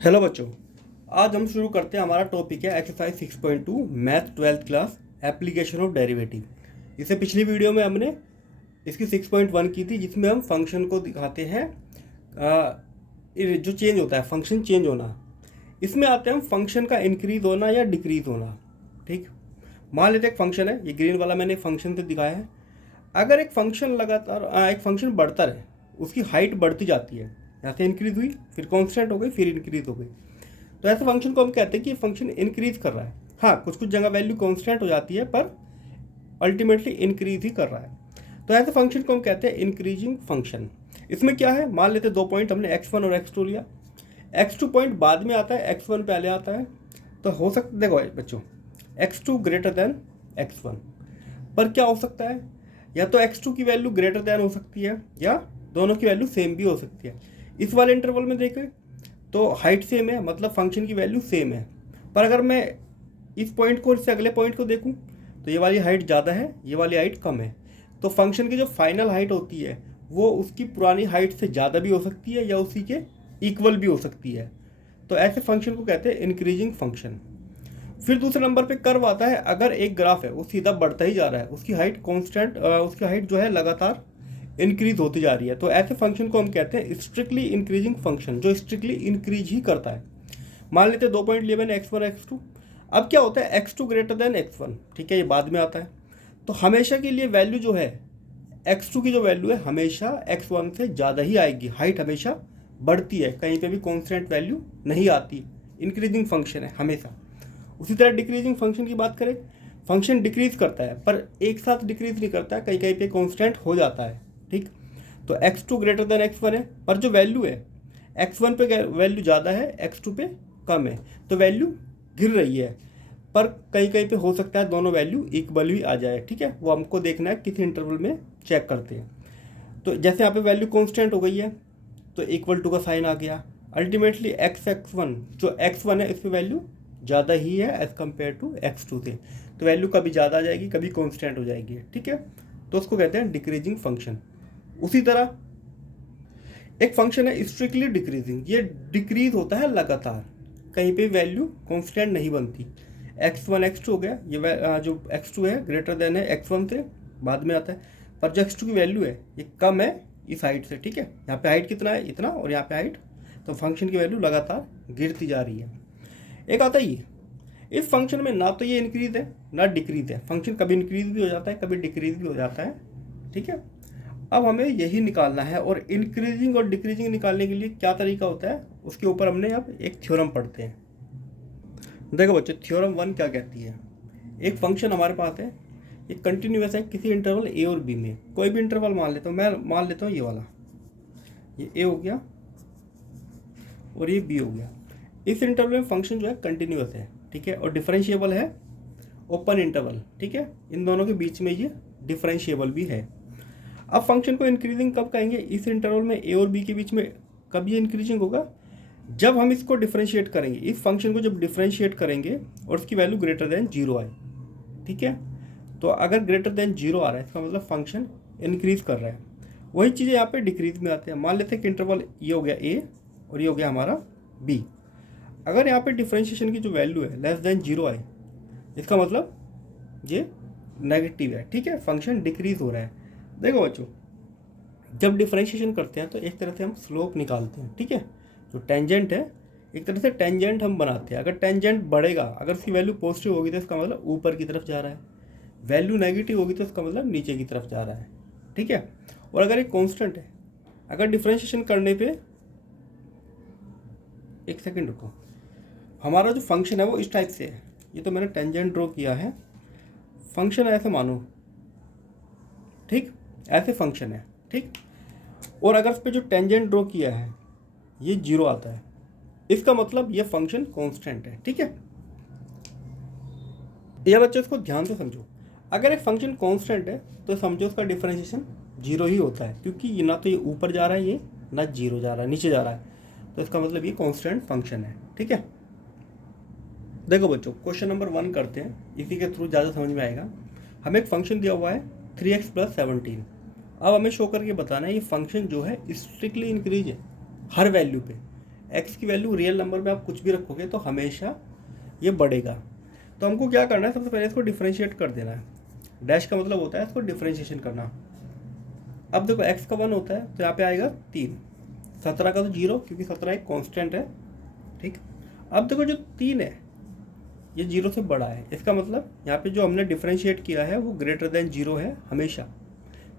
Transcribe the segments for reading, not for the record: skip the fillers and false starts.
Hello बच्चों, आज हम शुरू करते हैं। हमारा टॉपिक है exercise 6.2 math 12th class application of derivative. इससे पिछली वीडियो में हमने इसकी 6.1 की थी, जिसमें हम फंक्शन को दिखाते हैं जो चेंज होता है, फंक्शन चेंज होना। इसमें आते हैं हम फंक्शन का इंक्रीज होना या डिक्रीज होना। ठीक, मान लेते एक फंक्शन है, ये ग्रीन वाला मैंने फंक्शन से दिखाया है। अगर एक फंक्शन लगातार एक फंक्शन बढ़ता रहे, उसकी हाइट बढ़ती जाती है, यहाँ से इंक्रीज हुई, फिर कांस्टेंट हो गई, फिर इंक्रीज हो गई, तो ऐसे फंक्शन को हम कहते हैं कि फंक्शन इंक्रीज कर रहा है। हाँ, कुछ कुछ जगह वैल्यू कांस्टेंट हो जाती है, पर अल्टीमेटली इंक्रीज ही कर रहा है। तो ऐसे फंक्शन को हम कहते हैं इंक्रीजिंग फंक्शन। इसमें क्या है, मान लेते दो पॉइंट हमने x1 और x2 लिया। x2 पॉइंट बाद में आता है, x1 पहले आता है। तो हो सकता, देखो बच्चों, x2 ग्रेटर देन x1, पर क्या हो सकता है, या तो x2 की वैल्यू ग्रेटर देन हो सकती है, या दोनों की वैल्यू सेम भी हो सकती है। इस वाले इंटरवल में देखें तो हाइट सेम है, मतलब फंक्शन की वैल्यू सेम है। पर अगर मैं इस पॉइंट को इससे अगले पॉइंट को देखूं, तो ये वाली हाइट ज़्यादा है, ये वाली हाइट कम है। तो फंक्शन की जो फाइनल हाइट होती है वो उसकी पुरानी हाइट से ज़्यादा भी हो सकती है, या उसी के इक्वल भी हो सकती है। तो ऐसे फंक्शन को कहते हैं इंक्रीजिंग फंक्शन। फिर दूसरे नंबर पे कर्व आता है। अगर एक ग्राफ है वो सीधा बढ़ता ही जा रहा है, उसकी हाइट कांस्टेंट, उसकी हाइट जो है लगातार इंक्रीज होती जा रही है, तो ऐसे फंक्शन को हम कहते हैं स्ट्रिक्टली इंक्रीजिंग फंक्शन, जो स्ट्रिक्टली इंक्रीज ही करता है। मान लेते हैं दो पॉइंट लिए मैंने x1 x2। अब क्या होता है, x2 ग्रेटर देन x1, ठीक है, ये बाद में आता है। तो हमेशा के लिए वैल्यू जो है x2 की जो वैल्यू है हमेशा x1 से ज़्यादा ही आएगी, हाइट हमेशा बढ़ती है, कहीं पे भी कॉन्स्टेंट वैल्यू नहीं आती। इंक्रीजिंग फंक्शन है हमेशा। उसी तरह डिक्रीजिंग फंक्शन की बात करें, फंक्शन डिक्रीज करता है, पर एक साथ डिक्रीज नहीं करता है, कहीं कहीं पे कॉन्स्टेंट हो जाता है। ठीक, तो x2 ग्रेटर देन x1 है, पर जो वैल्यू है x1 पे वैल्यू ज़्यादा है, x2 पे कम है, तो वैल्यू गिर रही है। पर कहीं कहीं पे हो सकता है दोनों वैल्यू इक्वल भी आ जाए। ठीक है, वो हमको देखना है किसी इंटरवल में चेक करते हैं। तो जैसे यहाँ पे वैल्यू कॉन्स्टेंट हो गई है, तो इक्वल टू का साइन आ गया। अल्टीमेटली x1 जो x1 है, इस पर वैल्यू ज़्यादा ही है एज़ कम्पेयर टू x2 से, तो वैल्यू कभी ज़्यादा आ जाएगी, कभी कॉन्स्टेंट हो जाएगी। ठीक है, तो उसको कहते हैं डिक्रीजिंग फंक्शन। उसी तरह एक फंक्शन है स्ट्रिक्टली डिक्रीजिंग, ये डिक्रीज होता है लगातार, कहीं पे वैल्यू कांस्टेंट नहीं बनती। x1 x2 हो गया, ये जो x2 है ग्रेटर देन है x1 से, बाद में आता है। पर जो x2 की वैल्यू है ये कम है इस हाइट से। ठीक है, यहाँ पे हाइट कितना है, इतना, और यहाँ पे हाइट, तो फंक्शन की वैल्यू लगातार गिरती जा रही है। एक आता है ये, इस फंक्शन में ना तो ये इंक्रीज है ना डिक्रीज है, फंक्शन कभी इंक्रीज भी हो जाता है, कभी डिक्रीज भी हो जाता है। ठीक है, अब हमें यही निकालना है, और इंक्रीजिंग और डिक्रीजिंग निकालने के लिए क्या तरीका होता है, उसके ऊपर हमने अब एक थ्योरम पढ़ते हैं। देखो बच्चे, थ्योरम 1 क्या कहती है, एक फंक्शन हमारे पास है, ये कंटिन्यूअस है किसी इंटरवल ए और बी में, कोई भी इंटरवल मान लेता हूँ, मैं मान लेता हूँ ये वाला, ये ए हो गया और ये बी हो गया। इस इंटरवल में फंक्शन जो है कंटिन्यूअस है, ठीक है, और डिफरेंशिएबल है ओपन इंटरवल। ठीक है, इन दोनों के बीच में ये डिफरेंशिएबल भी है। अब फंक्शन को इंक्रीजिंग कब कहेंगे, इस इंटरवल में ए और बी के बीच में कब ये इंक्रीजिंग होगा, जब हम इसको डिफरेंशिएट करेंगे, इस फंक्शन को जब डिफरेंशिएट करेंगे और उसकी वैल्यू ग्रेटर देन 0 आए। ठीक है, तो अगर ग्रेटर देन 0 आ रहा है, इसका मतलब फंक्शन इंक्रीज कर रहा है। वही चीज़ें यहाँ पे डिक्रीज में आते हैं। मान लेते हैं कि इंटरवल ये हो गया ए और ये हो गया हमारा बी। अगर यहाँ पे डिफरेंशिएशन की जो वैल्यू है लेस देन 0 आए, इसका मतलब ये नेगेटिव है। ठीक है, फंक्शन डिक्रीज हो रहा है। देखो बच्चों, जब डिफरेंशिएशन करते हैं तो एक तरह से हम स्लोप निकालते हैं। ठीक है, जो टेंजेंट है, एक तरह से टेंजेंट हम बनाते हैं। अगर टेंजेंट बढ़ेगा, अगर उसकी वैल्यू पॉजिटिव होगी तो इसका मतलब ऊपर की तरफ जा रहा है, वैल्यू नेगेटिव होगी तो इसका मतलब नीचे की तरफ जा रहा है। ठीक है, और अगर एक कांस्टेंट है, अगर डिफरेंशिएशन करने पे, एक सेकेंड रुको, हमारा जो फंक्शन है वो इस टाइप से है, ये तो मैंने टेंजेंट ड्रॉ किया है, फंक्शन ऐसे मानो, ठीक, ऐसे फंक्शन है। ठीक, और अगर इस पर जो टेंजेंट ड्रॉ किया है ये 0 आता है, इसका मतलब ये फंक्शन कांस्टेंट है। ठीक है, ये बच्चों इसको ध्यान से समझो। अगर एक फंक्शन कांस्टेंट है तो समझो उसका डिफरेंशिएशन 0 ही होता है, क्योंकि ये ना तो ये ऊपर जा रहा है, ये ना 0 जा रहा है, नीचे जा रहा है, तो इसका मतलब ये कांस्टेंट फंक्शन है। ठीक है, देखो बच्चों, क्वेश्चन नंबर 1 करते हैं, इसी के थ्रू ज़्यादा समझ में आएगा। हमें एक फंक्शन दिया हुआ है 3x + 17। अब हमें शो करके बताना है ये फंक्शन जो है स्ट्रिक्टली इंक्रीज है हर वैल्यू पे, एक्स की वैल्यू रियल नंबर में आप कुछ भी रखोगे तो हमेशा ये बढ़ेगा। तो हमको क्या करना है, सबसे पहले इसको डिफ्रेंशिएट कर देना है। डैश का मतलब होता है इसको डिफ्रेंशिएशन करना। अब देखो एक्स का 1 होता है तो यहाँ पे आएगा 3, 17 का तो 0 क्योंकि 17 एक कांस्टेंट है, ठीक। अब देखो जो 3 है ये 0 से बड़ा है, इसका मतलब यहाँ पे जो हमने डिफ्रेंशिएट किया है वो ग्रेटर देन 0 है हमेशा।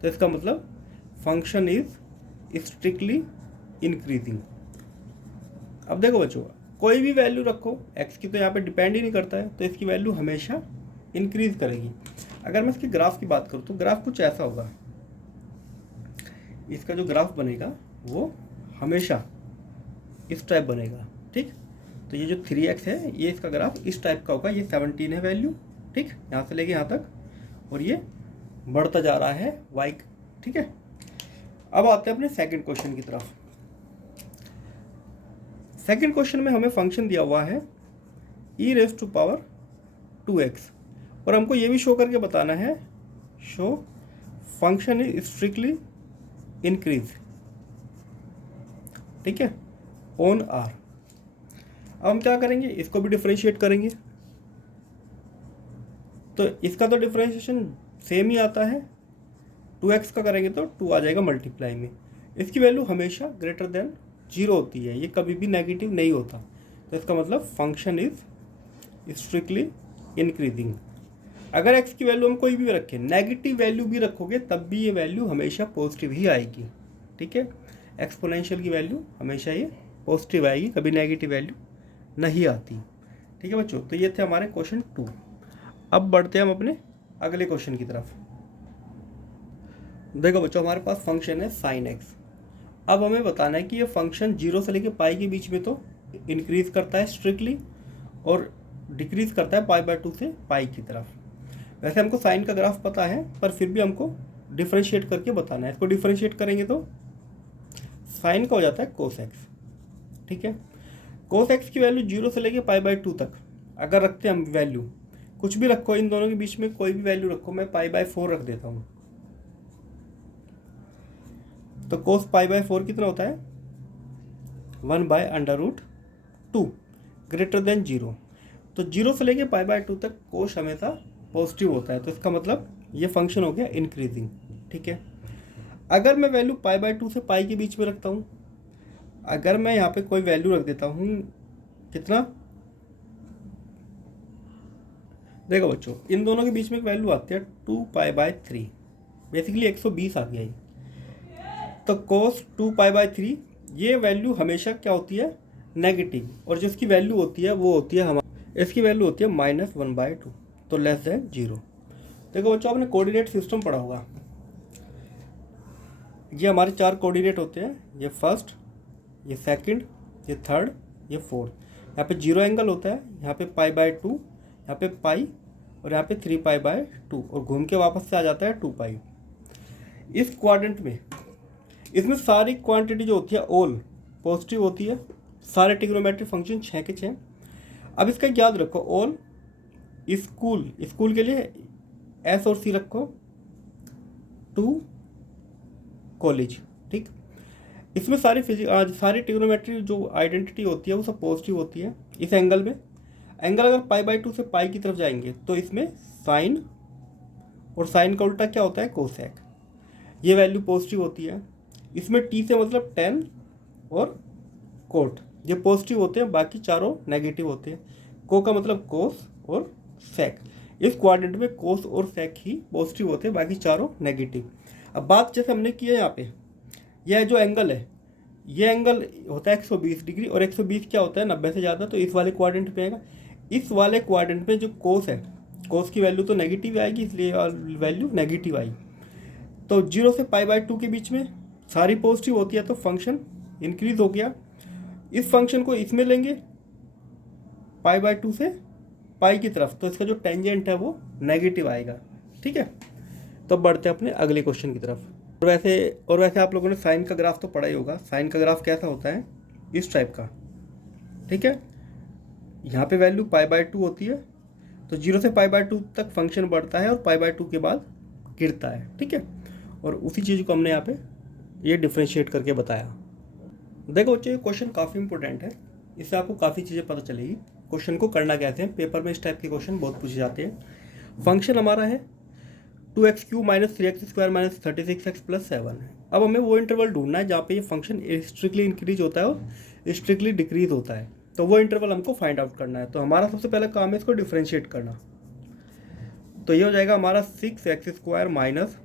तो इसका मतलब फंक्शन इज स्ट्रिक्टली इंक्रीजिंग। अब देखो बच्चों, कोई भी वैल्यू रखो एक्स की तो यहाँ पे डिपेंड ही नहीं करता है, तो इसकी वैल्यू हमेशा इंक्रीज करेगी। अगर मैं इसकी ग्राफ की बात करूँ तो ग्राफ कुछ ऐसा होगा, इसका जो ग्राफ बनेगा वो हमेशा इस टाइप बनेगा, ठीक। तो ये जो 3x है ये इसका ग्राफ इस टाइप का होगा। ये 17 है वैल्यू, ठीक, यहाँ से लेके यहाँ तक, और ये बढ़ता जा रहा है y, ठीक है। अब आते हैं अपने सेकंड क्वेश्चन की तरफ। सेकंड क्वेश्चन में हमें फंक्शन दिया हुआ है e⁻²x, और हमको ये भी शो करके बताना है show function is strictly increase, ठीक है, ऑन r। अब हम क्या करेंगे, इसको भी डिफरेंशिएट करेंगे। तो इसका तो डिफरेंशिएशन सेम ही आता है, 2x का करेंगे तो 2 आ जाएगा मल्टीप्लाई में। इसकी वैल्यू हमेशा ग्रेटर देन 0 होती है, ये कभी भी नेगेटिव नहीं होता। तो इसका मतलब फंक्शन इज स्ट्रिक्टली इंक्रीजिंग। अगर x की वैल्यू हम कोई भी रखें, नेगेटिव वैल्यू भी रखोगे तब भी ये वैल्यू हमेशा पॉजिटिव ही आएगी, ठीक है। एक्सपोनेंशियल की वैल्यू हमेशा ये पॉजिटिव आएगी, कभी नेगेटिव वैल्यू नहीं आती, ठीक है बच्चों। तो ये थे हमारे क्वेश्चन 2। अब बढ़ते हैं हम अपने अगले क्वेश्चन की तरफ। देखो बच्चों, हमारे पास फंक्शन है sin x। अब हमें बताना है कि ये फंक्शन 0 से लेकर पाई के बीच में तो इंक्रीज करता है स्ट्रिक्टली, और डिक्रीज करता है π/2 से पाई की तरफ। वैसे हमको साइन का ग्राफ पता है, पर फिर भी हमको डिफरेंशिएट करके बताना है। इसको डिफरेंशिएट करेंगे तो साइन का हो जाता है cos x, ठीक है। cos x की वैल्यू 0 से लेके π/2 तक अगर रखते हैं हम वैल्यू, कुछ भी रखो, इन दोनों के बीच में कोई भी वैल्यू रखो, मैं π/4 रख देता हूँ। तो cos π/4 कितना होता है 1/√2 ग्रेटर देन 0। तो 0 से लेके π/2 तक कोश हमेशा पॉजिटिव होता है, तो इसका मतलब ये फंक्शन हो गया इंक्रीजिंग, ठीक है। अगर मैं वैल्यू π/2 से पाई के बीच में रखता हूँ, अगर मैं यहाँ पे कोई वैल्यू रख देता हूँ, कितना, देखो बच्चों, इन दोनों के बीच में एक वैल्यू आती है 2π/3, बेसिकली 120 आ गया। तो cos 2π/3 ये वैल्यू हमेशा क्या होती है नेगेटिव, और जो इसकी वैल्यू होती है वो होती है इसकी वैल्यू होती है -1/2, तो लेस देन 0। देखो बच्चों, आपने कोऑर्डिनेट सिस्टम पढ़ा होगा। ये हमारे 4 कोऑर्डिनेट होते हैं, ये फर्स्ट, ये सेकंड, ये थर्ड, ये फोर्थ। यहाँ पे 0 एंगल होता है, यहाँ पे π/2, यहाँ पे पाई, और यहाँ पे 3π/2, और घूम के वापस से आ जाता है 2π। इस क्वाड्रेंट में इसमें सारी क्वांटिटी जो होती है ऑल पॉजिटिव होती है, सारे ट्रिग्नोमेट्रिक फंक्शन 6 के 6। अब इसका याद रखो, ऑल स्कूल के लिए एस और सी रखो, टू कॉलेज, ठीक। इसमें सारी ट्रिग्नोमेट्री जो आइडेंटिटी होती है वो सब पॉजिटिव होती है। इस एंगल में, एंगल अगर π/2 से पाई की तरफ जाएंगे तो इसमें साइन, और साइन का उल्टा क्या होता है कोसेक, ये वैल्यू पॉजिटिव होती है। इसमें टी से मतलब टेन और कोट, ये पॉजिटिव होते हैं, बाकी चारों नेगेटिव होते हैं। को का मतलब कोस और सेक, इस क्वाड्रेंट में कोस और सेक ही पॉजिटिव होते हैं, बाकी चारों नेगेटिव। अब बात जैसे हमने की है यहाँ पे, यह जो एंगल है, ये एंगल होता है 120 डिग्री, और 120 क्या होता है 90 से ज़्यादा, तो इस वाले क्वाड्रेंट पे आएगा। इस वाले क्वाड्रेंट में जो कोस है, कोस की वैल्यू तो नेगेटिव आएगी, इसलिए वैल्यू नेगेटिव आई। तो 0 से π/2 के बीच में सारी पॉजिटिव होती है, तो फंक्शन इंक्रीज हो गया। इस फंक्शन को इसमें लेंगे π/2 से पाई की तरफ, तो इसका जो टेंजेंट है वो नेगेटिव आएगा, ठीक है। तो बढ़ते हैं अपने अगले क्वेश्चन की तरफ। और वैसे आप लोगों ने साइन का ग्राफ तो पढ़ा ही होगा। साइन का ग्राफ कैसा होता है, इस टाइप का, ठीक है। यहाँ पे वैल्यू π/2 होती है, तो 0 से π/2 तक फंक्शन बढ़ता है और π/2 के बाद गिरता है, ठीक है। और उसी चीज़ को हमने यहाँ पे ये डिफ्रेंशिएट करके बताया। देखो बच्चों, ये क्वेश्चन काफ़ी इंपॉर्टेंट है, इससे आपको काफ़ी चीज़ें पता चलेगी। क्वेश्चन को करना कैसे हैं, पेपर में इस टाइप के क्वेश्चन बहुत पूछे जाते हैं। फंक्शन हमारा है 2x³ minus 3x² minus 36x plus 7 है। अब हमें वो इंटरवल ढूंढना है जहाँ पे ये फंक्शन स्ट्रिक्टली इंक्रीज होता है और स्ट्रिक्टली डिक्रीज होता है, तो वो इंटरवल हमको फाइंड आउट करना है। तो हमारा सबसे पहला काम है इसको डिफ्रेंशिएट करना। तो ये हो जाएगा हमारा 6x² माइनस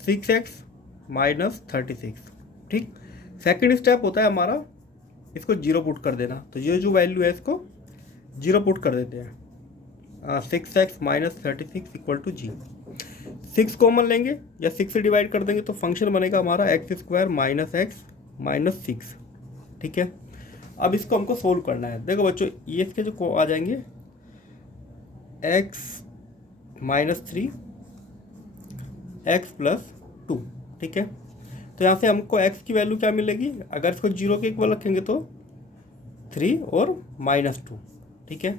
6x माइनस 36। ठीक, सेकेंड स्टेप होता है हमारा इसको जीरो पुट कर देना। तो ये जो वैल्यू है इसको जीरो पुट कर देते हैं। 6x माइनस 36 इक्वल टू जी। 6 कॉमन लेंगे या 6 से डिवाइड कर देंगे तो फंक्शन बनेगा हमारा x² माइनस एक्स माइनस 6। ठीक है, अब इसको हमको सोल्व करना है। देखो बच्चों, ये इसके जो आ जाएंगे x माइनस 3 x प्लस 2। ठीक है, तो यहाँ से हमको x की वैल्यू क्या मिलेगी, अगर इसको जीरो के इक्वल रखेंगे तो 3 और -2। ठीक है,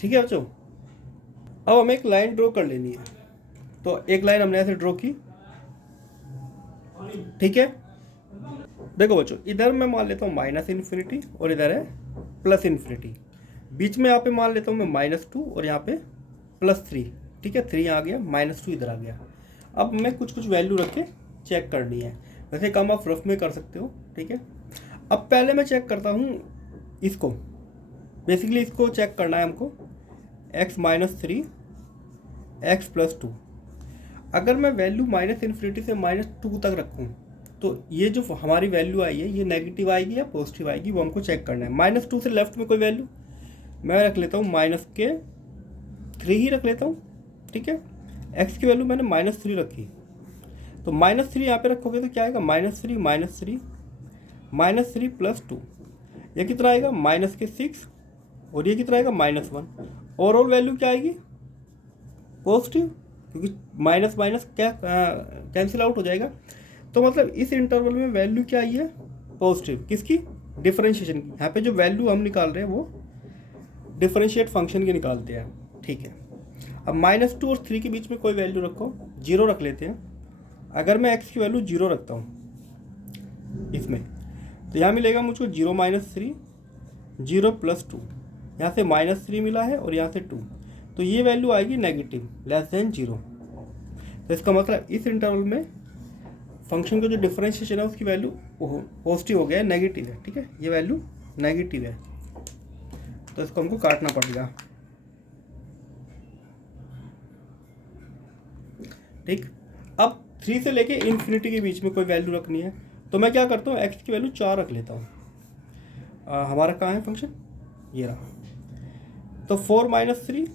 ठीक है बच्चों। अब हमें एक लाइन ड्रॉ कर लेनी है। तो एक लाइन हमने ऐसे ड्रॉ की। ठीक है, देखो बच्चों, इधर मैं मान लेता हूँ -∞ और इधर है +∞। बीच में यहाँ पे मान लेता हूँ मैं -2 और यहाँ पे +3। ठीक है, 3 आ गया, -2 इधर आ गया। अब मैं कुछ वैल्यू रख के चेक करनी है। वैसे काम आप रफ में कर सकते हो। ठीक है, अब पहले मैं चेक करता हूँ इसको। बेसिकली इसको चेक करना है हमको, x माइनस 3 x प्लस 2। अगर मैं वैल्यू -∞ से -2 तक रखूँ तो ये जो हमारी वैल्यू आई है ये नेगेटिव आएगी या पॉजिटिव आएगी, वो हमको चेक करना है। -2 से लेफ्ट में कोई वैल्यू मैं रख लेता हूँ -3 ही रख लेता हूँ। ठीक है, x की वैल्यू मैंने -3 रखी, तो -3 यहाँ पे रखोगे तो क्या आएगा, -3 प्लस 2। ये कितना आएगा, -6, और ये कितना आएगा, -1। ओवरऑल वैल्यू क्या आएगी, पॉजिटिव, क्योंकि माइनस माइनस क्या कैंसिल आउट हो जाएगा। तो मतलब इस इंटरवल में वैल्यू क्या आई है, पॉजिटिव। किसकी, डिफरेंशिएशन की। यहाँ पे जो वैल्यू हम निकाल रहे हैं वो डिफरेंशिएट फंक्शन की निकालते हैं। ठीक है, अब -2 और 3 के बीच में कोई वैल्यू रखो, 0 रख लेते हैं। अगर मैं x की वैल्यू 0 रखता हूँ इसमें, तो यहाँ मिलेगा मुझको 0 - 3 0 प्लस 2। यहाँ से -3 मिला है और यहाँ से 2, तो ये वैल्यू आएगी नेगेटिव, <0। तो इसका मतलब इस इंटरवल में फंक्शन का जो डिफरेंशिएशन है उसकी वैल्यू पॉजिटिव हो गया है, नेगेटिव है। ठीक है, ये वैल्यू नेगेटिव है, तो इसको हमको काटना पड़ेगा। ठीक, अब 3 से लेके इन्फिनिटी के बीच में कोई वैल्यू रखनी है, तो मैं क्या करता हूँ, x की वैल्यू 4 रख लेता हूँ। हमारा कहाँ है फंक्शन, ये रहा। तो 4 - 3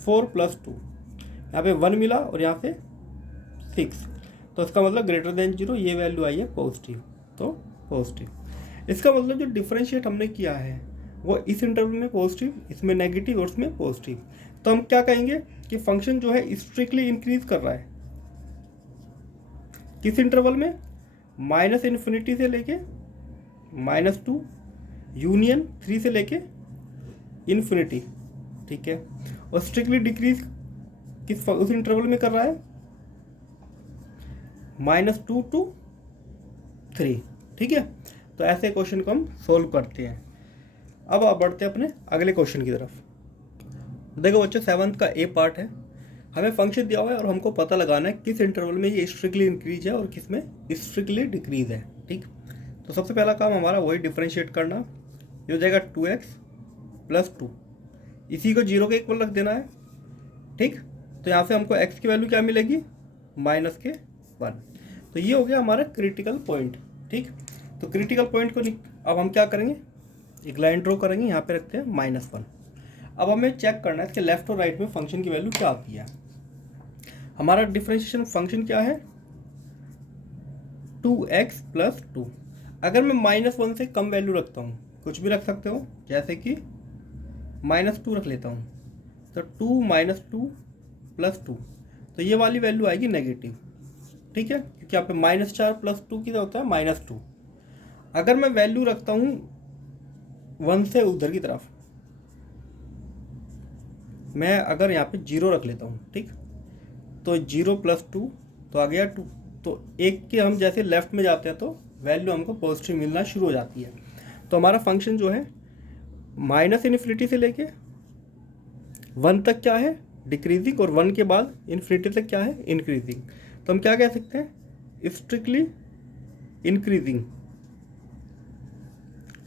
4 प्लस 2, यहाँ पे 1 मिला और यहाँ से 6, तो इसका मतलब >0, ये वैल्यू आई है पॉजिटिव, तो पॉजिटिव। इसका मतलब जो डिफरेंशिएट हमने किया है वो इस इंटरवल में पॉजिटिव, इसमें नेगेटिव और इसमें पॉजिटिव। तो हम क्या कहेंगे कि फंक्शन जो है स्ट्रिक्टली इंक्रीज कर रहा है। किस इंटरवल में, -∞ से लेके -2 यूनियन 3 से लेके इन्फिनिटी। ठीक है, और स्ट्रिक्टली डिक्रीज किस उस इंटरवल में कर रहा है, -2 to 3। ठीक है, तो ऐसे क्वेश्चन को हम सोल्व करते हैं। अब आप बढ़ते हैं अपने अगले क्वेश्चन की तरफ। देखो बच्चों, 7th का ए पार्ट है। हमें फंक्शन दिया हुआ है और हमको पता लगाना है किस इंटरवल में ये स्ट्रिक्टली इंक्रीज है और किस में स्ट्रिक्टली डिक्रीज है। ठीक, तो सबसे पहला काम हमारा वही डिफरेंशिएट करना। ये हो जाएगा 2x प्लस 2, इसी को 0 के इक्वल रख देना है। ठीक, तो यहाँ से हमको x की वैल्यू क्या मिलेगी, -1। तो ये हो गया हमारा क्रिटिकल पॉइंट। ठीक, तो क्रिटिकल पॉइंट को अब हम क्या करेंगे, एक लाइन ड्रॉ करेंगे, यहाँ पे रखते हैं -1। अब हमें चेक करना है इसके लेफ्ट और राइट में फंक्शन की वैल्यू क्या आती है। हमारा डिफरेंशिएशन फंक्शन क्या है, 2x प्लस 2। अगर मैं -1 से कम वैल्यू रखता हूँ, कुछ भी रख सकते हो, जैसे कि -2 रख लेता हूँ, तो 2 - 2 प्लस 2, तो ये वाली वैल्यू आएगी नेगेटिव। ठीक है, क्योंकि यहाँ पे -4 प्लस 2 कितना होता है, -2। अगर मैं वैल्यू रखता हूँ 1 से उधर की तरफ, मैं अगर यहाँ पे 0 रख लेता हूँ, ठीक, तो 0 प्लस 2 तो आ गया 2। तो एक के हम जैसे लेफ्ट में जाते हैं तो वैल्यू हमको पॉजिटिव मिलना शुरू हो जाती है। तो हमारा फंक्शन जो है माइनस इन्फिनिटी से लेके 1 तक क्या है, डिक्रीजिंग, और 1 के बाद इन्फिनिटी तक क्या है, इंक्रीजिंग। तो हम क्या कह सकते हैं, स्ट्रिक्टली इंक्रीजिंग।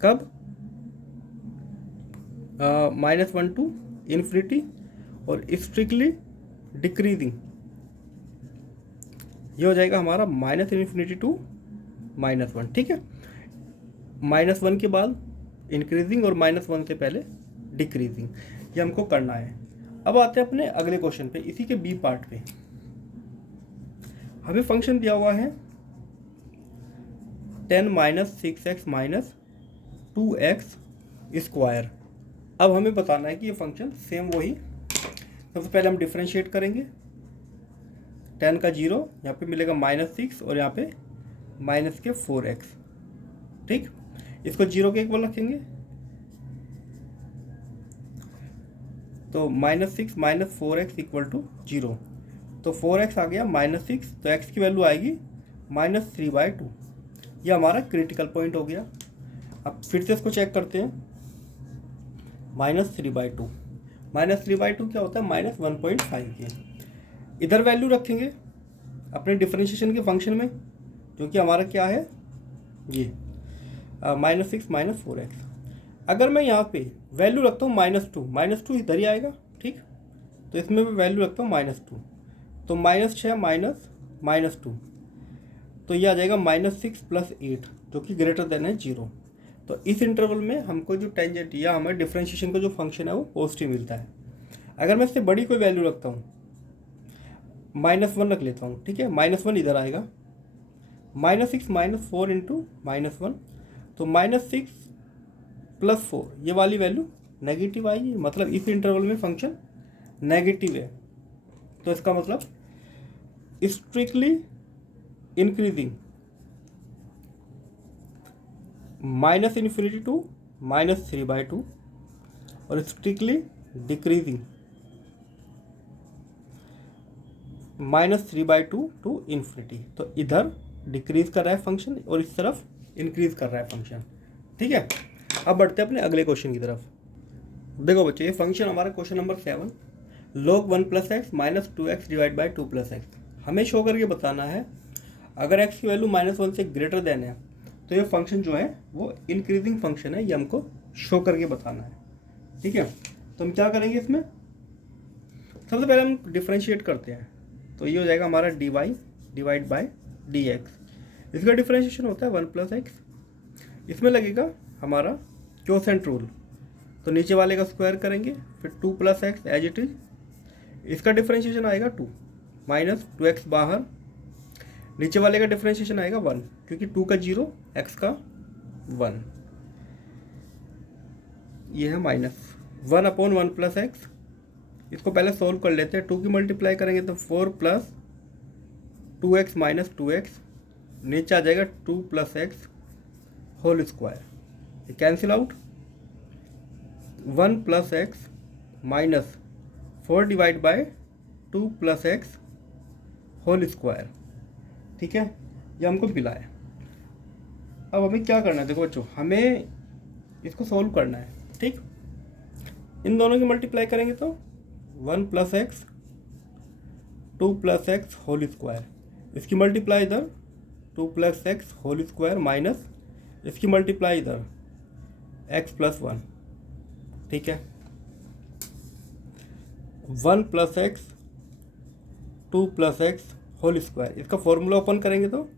कब, -1 टू इन्फिनिटी, और स्ट्रिक्टली डिक्रीजिंग ये हो जाएगा हमारा -∞ टू -1। ठीक है, -1 के बाद इंक्रीजिंग और -1 से पहले डिक्रीजिंग, ये हमको करना है। अब आते हैं अपने अगले क्वेश्चन पे, इसी के बी पार्ट पे। हमें फंक्शन दिया हुआ है 10 - 6x - 2x स्क्वायर। अब हमें बताना है कि ये फंक्शन सेम वही, सबसे पहले हम डिफ्रेंशिएट करेंगे। 10 का 0 यहाँ पे मिलेगा -6 और यहाँ पे -4x। ठीक, इसको 0 के इक्वल रखेंगे तो -6 - 4x = 0। तो 4x आ गया -6, तो x की वैल्यू आएगी -3/2। ये हमारा क्रिटिकल पॉइंट हो गया। अब फिर से इसको चेक करते हैं, -3/2, -3/2 क्या होता है, -1.5 के। इधर वैल्यू रखेंगे अपने डिफरेंशिएशन के फंक्शन में, जो कि हमारा क्या है, ये -6 - 4x। अगर मैं यहाँ पे वैल्यू रखता हूँ -2 इधर ही आएगा। ठीक, तो इसमें मैं वैल्यू रखता हूँ -2, तो -6 -2, तो ये आ जाएगा -6 + 8, जो कि ग्रेटर देन है 0। तो इस इंटरवल में हमको जो टेंजेंट या हमारे डिफरेंशिएशन का जो फंक्शन है वो पॉजिटिव मिलता है। अगर मैं इससे बड़ी कोई वैल्यू रखता हूँ, -1 रख लेता हूँ, ठीक है, -1 इधर आएगा, -6 - 4 × -1, तो -6 + 4 ये वाली वैल्यू नेगेटिव आएगी, मतलब इस इंटरवल में फंक्शन नेगेटिव है। तो इसका मतलब स्ट्रिक्टली इंक्रीजिंग, -∞ टू -3/2, और स्ट्रिक्टली डिक्रीजिंग -3/2 टू इन्फिनिटी। तो इधर डिक्रीज कर रहा है फंक्शन और इस तरफ इंक्रीज कर रहा है फंक्शन। ठीक है, अब बढ़ते हैं अपने अगले क्वेश्चन की तरफ। देखो बच्चों, ये फंक्शन हमारा question number 7, log 1 + x - 2x / 2 + x। हमें शो करके बताना है अगर x की वैल्यू -1 से ग्रेटर देन है तो ये फंक्शन जो है वो इंक्रीजिंग फंक्शन है, ये हमको शो करके बताना है। ठीक है, तो हम क्या करेंगे इसमें, सबसे पहले हम डिफरेंशिएट करते हैं। तो ये हो जाएगा हमारा dy / dx। इसका डिफरेंशिएशन होता है 1 + x। इसमें लगेगा हमारा क्वोशेंट रूल, तो नीचे वाले का स्क्वायर करेंगे, फिर 2 + x एज इट इज। इसका डिफरेंशिएशन आएगा 2 - 2x बाहर, नीचे वाले का डिफरेंशिएशन आएगा 1, क्योंकि 2 का 0, x का 1। ये है -1/1 + x। इसको पहले सोल्व कर लेते हैं। 2 की मल्टीप्लाई करेंगे तो 4 + 2x - 2x, नीचे आ जाएगा 2 + x होल स्क्वायर, ये cancel out. 1 + x -4 / 2 + x whole square. ठीक है, ये हमको मिला है। अब हमें क्या करना है, देखो बच्चों, हमें इसको सॉल्व करना है। ठीक, इन दोनों की मल्टीप्लाई करेंगे तो 1 + x 2 + x होल स्क्वायर, इसकी मल्टीप्लाई इधर 2 + x होल स्क्वायर माइनस इसकी मल्टीप्लाई इधर x + 1। ठीक है, 1 + x 2 + x होल स्क्वायर, इसका फॉर्मूला ओपन करेंगे तो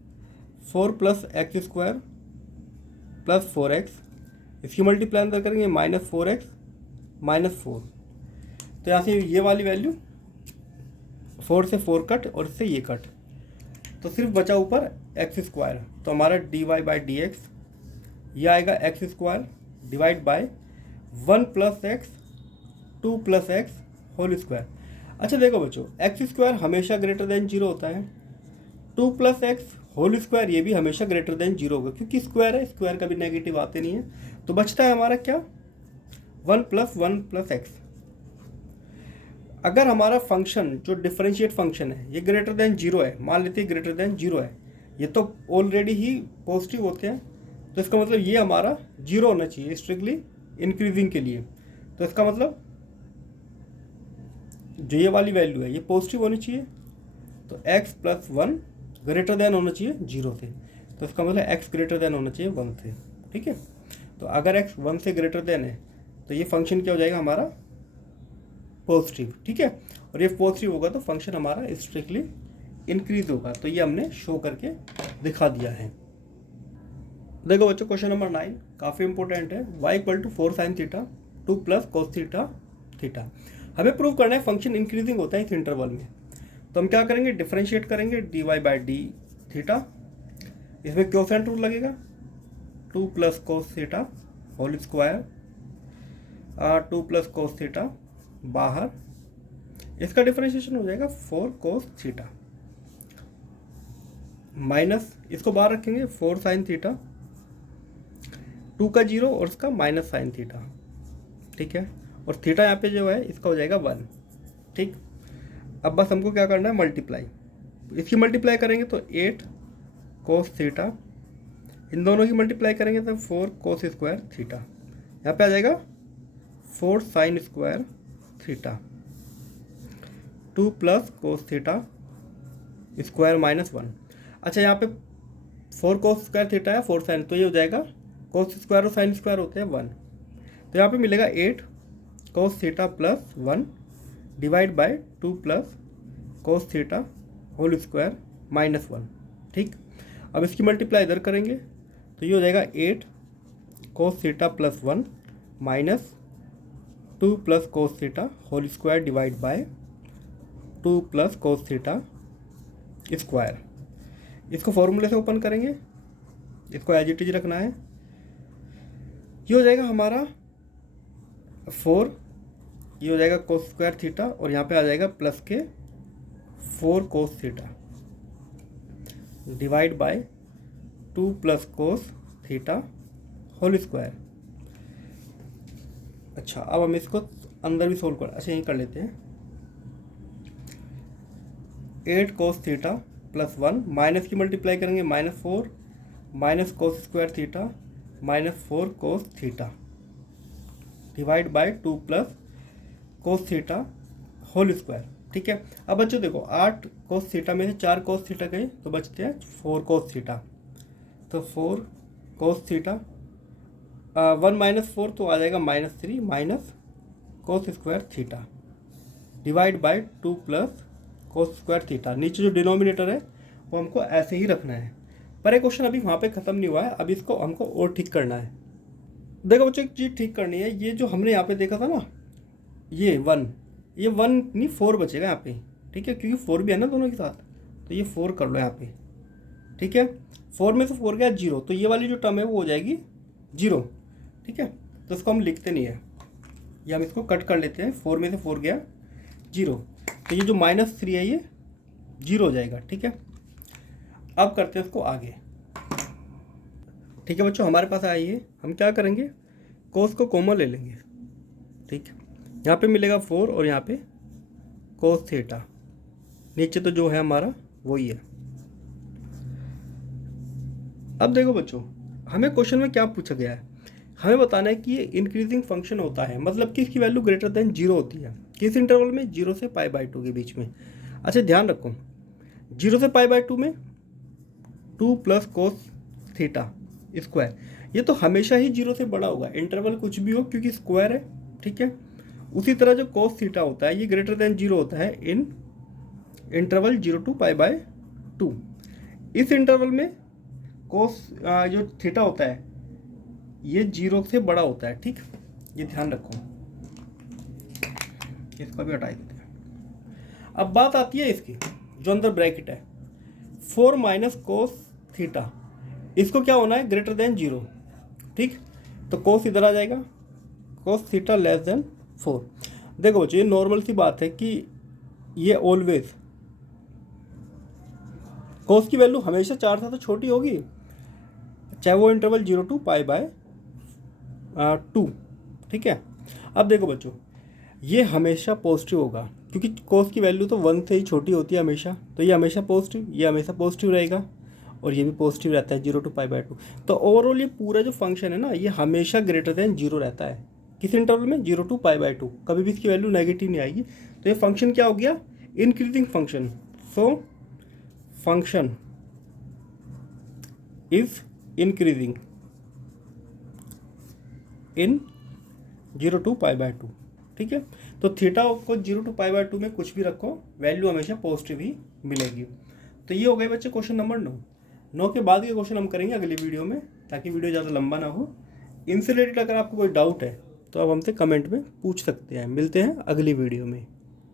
4 + x² + 4x, इसकी मल्टीप्लाई अंदर करेंगे -4x -4, तो यहाँ से ये वाली वैल्यू 4 से 4 कट और इससे ये कट, तो सिर्फ बचा ऊपर x²। तो हमारा dy / dx ये आएगा x² divide by 1 + x 2 + x whole square. अच्छा देखो बच्चों, x² हमेशा ग्रेटर देन 0 होता है, 2 + x होल स्क्वायर ये भी हमेशा ग्रेटर देन 0 होगा, क्योंकि स्क्वायर है, स्क्वायर कभी नेगेटिव आते नहीं है। तो बचता है हमारा क्या, 1 + 1 + x। अगर हमारा फंक्शन जो डिफरेंशिएट फंक्शन है ये ग्रेटर देन जीरो है, मान लेते हैं ग्रेटर देन जीरो है, ये तो ऑलरेडी ही पॉजिटिव होते हैं, तो इसका मतलब ये हमारा जीरो होना चाहिए स्ट्रिक्टली इंक्रीजिंग के लिए। तो इसका मतलब जो ये वाली वैल्यू है ये पॉजिटिव होनी चाहिए, तो x plus one greater than होना चाहिए जीरो से, तो इसका मतलब x ग्रेटर देन होना चाहिए वन से। ठीक है, तो अगर x वन से ग्रेटर देन है तो ये फंक्शन क्या हो जाएगा हमारा पॉजिटिव। ठीक है, और ये पॉजिटिव होगा तो फंक्शन हमारा स्ट्रिक्टली इंक्रीज होगा। तो ये हमने शो करके दिखा दिया है। देखो बच्चों क्वेश्चन नंबर 9 काफ़ी इंपॉर्टेंट है। y equal to 4 sine theta 2 plus cos theta theta. हमें प्रूव करना है फंक्शन इंक्रीजिंग होता है इस इंटरवल में। तो हम क्या करेंगे, डिफरेंशिएट करेंगे dy बाई डी थीटा, इसमें क्वोशेंट रूल लगेगा 2 plus cos theta whole square, 2 plus cos theta बाहर, इसका डिफरेंशिएशन हो जाएगा 4 कोस थीटा माइनस, इसको बाहर रखेंगे 4 साइन थीटा, 2 का जीरो और इसका माइनस साइन थीटा। ठीक है, और थीटा यहाँ पे जो है इसका हो जाएगा 1। ठीक, अब बस हमको क्या करना है, मल्टीप्लाई, इसकी मल्टीप्लाई करेंगे तो 8 कोस थीटा, इन दोनों की मल्टीप्लाई करेंगे तो 4 कोस स्क्वायर थीटा, यहाँ पे आ जाएगा 4 sine square theta 2 plus cos theta square minus 1। अच्छा, यहाँ पे 4 कोस स्क्वायर थीटा है 4 साइन, तो ये हो जाएगा कोस स्क्वायर और साइन स्क्वायर होते हैं 1, तो यहाँ पे मिलेगा 8 cos theta plus 1 divide by 2 plus cos theta whole square minus 1। ठीक, अब इसकी मल्टीप्लाई इधर करेंगे तो ये हो जाएगा 8 cos theta plus 1 minus 2 plus cos theta whole square divide by 2 plus cos theta square. इसको फॉर्मूले से ओपन करेंगे, इसको एज इट इज रखना है, ये हो जाएगा हमारा 4, ये हो जाएगा कोस स्क्वायर थीटा और यहाँ पे आ जाएगा प्लस के 4 cos theta divide by 2 plus cos theta whole square. अच्छा, अब हम इसको अंदर भी सोल्व कर, अच्छा यहीं कर लेते हैं, 8 कोस थीटा प्लस 1 माइनस की मल्टीप्लाई करेंगे -4 minus cos square theta -4 cos theta divide by 2 plus cos theta whole square. ठीक है, अब बच्चों देखो 8 कोस थीटा में से 4 कोस थीटा गए तो बचते हैं 4 कोस थीटा, तो 4 कोस थीटा 1 माइनस 4 तो आ जाएगा -3 minus cos square theta divide by 2 plus cos square theta. नीचे जो डिनोमिनेटर है वो हमको ऐसे ही रखना है, पर एक क्वेश्चन अभी वहाँ पे ख़त्म नहीं हुआ है, अब इसको हमको और ठीक करना है। देखो बच्चों एक चीज़ ठीक करनी है, ये जो हमने यहाँ पे देखा था ना, ये 1 नहीं 4 बचेगा यहाँ पे। ठीक है, क्योंकि 4 भी है ना दोनों के साथ, तो ये 4 कर लो यहाँ पे। ठीक है, 4 में से 4 गया 0, तो ये वाली जो टर्म है वो हो जाएगी 0। ठीक है, तो इसको हम लिखते नहीं है, ये हम इसको कट कर लेते हैं, 4 में से 4 गया 0, तो ये जो -3 है ये 0 हो जाएगा। ठीक है, अब करते हैं इसको आगे। ठीक है बच्चों, हमारे पास आई है, हम क्या करेंगे, कोस को कॉमन ले लेंगे। ठीक है, यहाँ पे मिलेगा 4 और यहाँ पे कोस थीटा, नीचे तो जो है हमारा वही है। अब देखो बच्चों, हमें क्वेश्चन में क्या पूछा गया है, हमें बताना है कि ये इंक्रीजिंग फंक्शन होता है, मतलब कि इसकी वैल्यू ग्रेटर देन 0 होती है, किस इंटरवल में, 0 से π/2 के बीच में। अच्छा ध्यान रखो, 0 से π/2 में 2 प्लस कोस थीटा स्क्वायर, ये तो हमेशा ही 0 से बड़ा होगा, इंटरवल कुछ भी हो क्योंकि स्क्वायर है। ठीक है, उसी तरह जो कोस थीटा होता है ये ग्रेटर देन 0 होता है इन इंटरवल 0 to π/2। इस इंटरवल में कोस जो थीटा होता है ये 0 से बड़ा होता है। ठीक, ये ध्यान रखो, इसको भी हटा देते हैं। अब बात आती है इसकी, जो अंदर ब्रैकेट है 4 माइनस कोस थीटा, इसको क्या होना है, ग्रेटर देन 0। ठीक, तो कोस इधर आ जाएगा, कोस थीटा लेस देन 4। देखो बच्चों, ये नॉर्मल सी बात है कि ये ऑलवेज कोस की वैल्यू हमेशा 4 से तो छोटी होगी, चाहे वो इंटरवल 0 to π/2। ठीक है, अब देखो बच्चों, ये हमेशा पॉजिटिव होगा क्योंकि कोस की वैल्यू तो 1 से ही छोटी होती है हमेशा, तो ये हमेशा पॉजिटिव, ये हमेशा पॉजिटिव रहेगा और ये भी पॉजिटिव रहता है 0 to π/2। तो ओवरऑल ये पूरा जो फंक्शन है ना ये हमेशा ग्रेटर देन 0 रहता है। किस इंटरवल में? 0 to π/2, कभी भी इसकी वैल्यू नेगेटिव नहीं आएगी। तो ये फंक्शन क्या हो गया? Increasing function. So function is increasing in 0 to π/2। ठीक है, तो थीटा को 0 to π/2 में कुछ भी रखो, वैल्यू हमेशा पॉजिटिव ही मिलेगी। तो ये हो गए बच्चे क्वेश्चन नंबर 9 के बाद के क्वेश्चन हम करेंगे अगली वीडियो में, ताकि वीडियो ज़्यादा लंबा ना हो। इनसे रिलेटेड अगर आपको कोई डाउट है तो आप हमसे कमेंट में पूछ सकते हैं। मिलते हैं अगली वीडियो में।